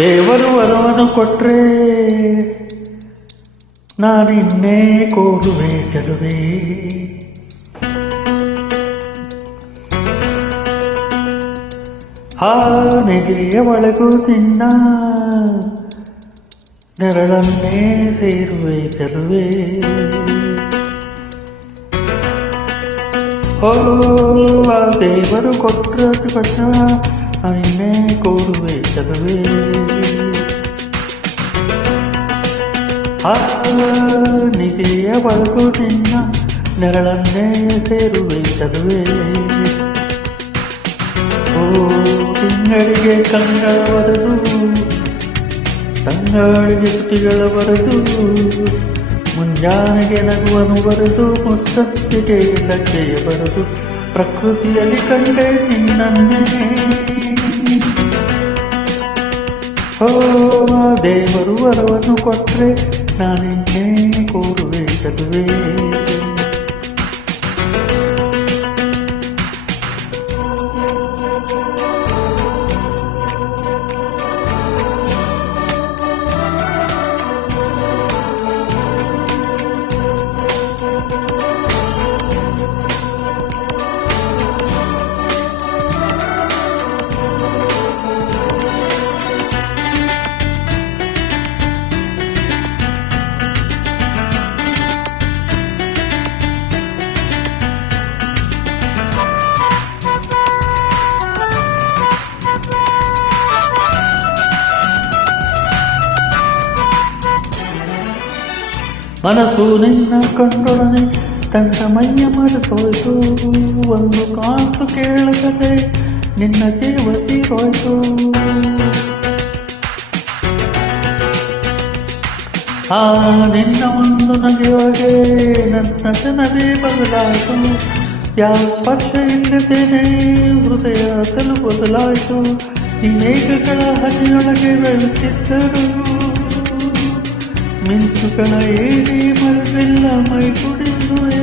ದೇವರು ವರವನ್ನು ಕೊಟ್ರೆ ನಾನಿನ್ನೇ ಕೋರುವೆ ಚೆಲುವೆ. ನೆಗೆಯ ಒಳಗೂ ನಿನ್ನ ನೆರಳನ್ನೇ ಸೇರುವೆ ಚೆಲುವೆ. ದೇವರು ಕೊಟ್ಟ ನಾನಿನ್ನೇ ಕೋರುವೆ ಚೆಲುವೆ. ನಿಗೆಯ ಒಳಗೂ ನಿನ್ನ ನೆರಳನ್ನೇ ಸೇರುವೆ ಚೆಲುವೆ. ತಿಂಗಳಿಗೆ ಕಂಗಳ ಬರೆದು ತಂಗಾಳಿಗೆ ತುಟಿಗಳ ಬರೆದು ಮುಂಜಾನೆಗೆ ನಗುವನು ಬರೆದು ಮುಸ್ಸತ್ತಿಗೆ ಲಜ್ಜೆಯ ಬರೆದು ಪ್ರಕೃತಿಯಲ್ಲಿ ಕಂಡೆ ನಿನ್ನನ್ನೇ. ದೇವರು ವರವನ್ನು ಕೊಟ್ರೆ ನಾನಿನ್ನೇ ಕೋರುವೆ ಚೆಲುವೆ. ಮನಸ್ಸು ನಿನ್ನ ಕಂಡೊಡನೆ ತನ್ನ ಮೈಯ ಮರೆತೋಯ್ತು. ಒಂದು ಕಾಸು ಕೇಳದೆ ನಿನ್ನ ಜೀವ ತೀರೋಯ್ತು. ನಿನ್ನ ಒಂದು ನಗೆಯೊಳಗೆ ನನ್ನ ಜನವೇ ಬದಲಾಯಿತು. ಯಾವ ಸ್ಪರ್ಶ ಇಲ್ಲದೇನೆ ಹೃದಯ ತಲು ಬದಲಾಯಿತು. ಈ ಮೇಘಗಳ ಹನಿಯೊಳಗೆ ಬೆಳೆಸಿದ್ದರು ಮಿಂಚುಗಳ ಏರಿ ಮರವೆಲ್ಲ ಮೈಗುಡಿಸುವೆ.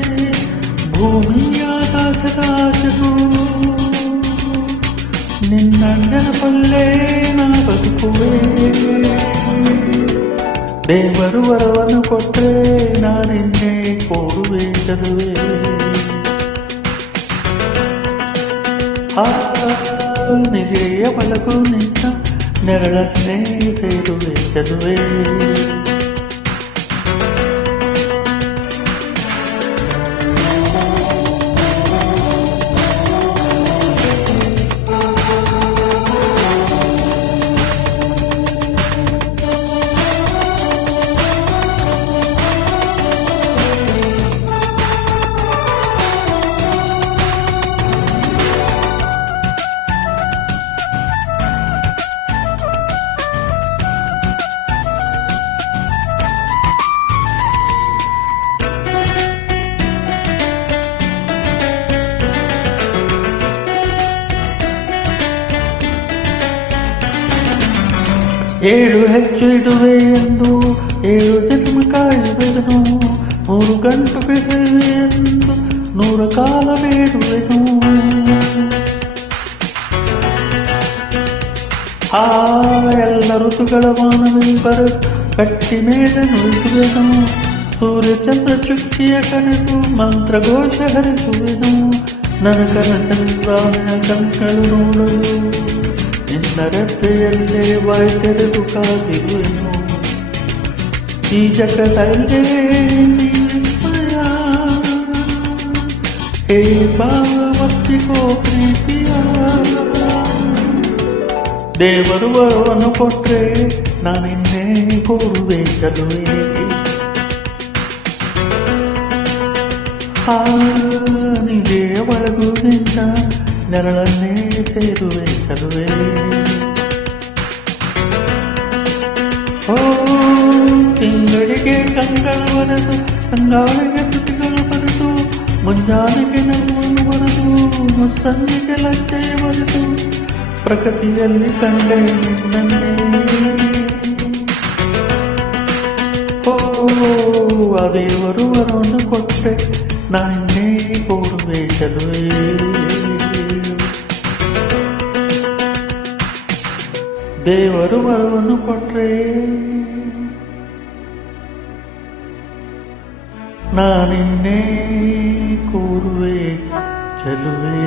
ಭೂಮಿಯ ಆಕಾಶದಾಚರು ನಿನ್ನ ನೆನಪಲ್ಲೇ ನಾ ಬದುಕುವೆ. ದೇವರು ವರವನ್ನು ಕೊಟ್ರೆ ನಾನಿನ್ನೇ ಕೋರುವೆ ಚೆಲುವೆ. ನಿಗೆಯ ಬಳಗು ನಿನ್ನ ನೆರಳನ್ನೇ ಸೇರುವೆ ಚೆಲುವೆ. ಏಳು ಹೆಚ್ಚು ಇಡುವೆ ಎಂದು 7 ಜನ್ಮ ಕಾಯುವೆನು. 3 ಗಂಟು ಬಿಡುವೆ ಎಂದು 100 ಕಾಲ ಬೇಡುವೆನು. ಎಲ್ಲ ಋತುಗಳ ಮಾನವೇ ಬರು ಕಟ್ಟಿ ಮೇಲೆ ನುಡಿಸುವೆನು. ಸೂರ್ಯ ಚಂದ್ರ ಚುಕ್ಕಿಯ ಕನೆದು ಮಂತ್ರಘೋಷ ಹರಿಸುವೆನು. ನನ್ನ ಕನಸಂಗ್ರಾಮಿನ ಕಣ್ಗಳು ನೋಡಲು ನಿನ್ನ ರೆಪ್ಪೆಯಲ್ಲೇ ಬಾಯಿ ತೆರೆದು ಕಾದಿರುವೆನು. ಈ ಜಗದಲ್ಲೇ ವಿಸ್ಮಯ ಹೇ ಭಾವತ್ತಿಗೋ ಪ್ರೀತಿಯ. ದೇವರು ವರವನ್ನು ಕೊಟ್ರೆ ನಾನಿನ್ನೇ ಕೋರುವೆ ಚೆಲುವೆ. ನಿಗೆಯ ಒಳಗೂ ನಿನ್ನ ನೆರಳನ್ನೇ ಸೇರುವೆ ಚೆಲುವೆ. ತಿಂಗಳಿಗೆ ಕಂಗಳ ಬರೆದು ತಂಗಾಳಿಗೆ ತುಟಿಗಳು ಬರೆದು ಮುಂಜಾನೆಗೆ ನಗುವನ್ನು ಬರೆದು ಮುಸ್ಸಂಜೆಗೆ ಲಜ್ಜೆಯ ಬರೆದು ಪ್ರಕೃತಿಯಲ್ಲಿ ಕಂಡೆ ನಿನ್ನನ್ನೇ. ದೇವರು ವರವನ್ನು ಕೊಟ್ಟರೆ ನಾನಿನ್ನೇ ಕೋರುವೆ ಚೆಲುವೆ. ದೇವರು ವರವನ್ನು ಕೊಟ್ರೆ ನಾನಿನ್ನೇ ಕೂರುವೆ ಚೆಲುವೆ.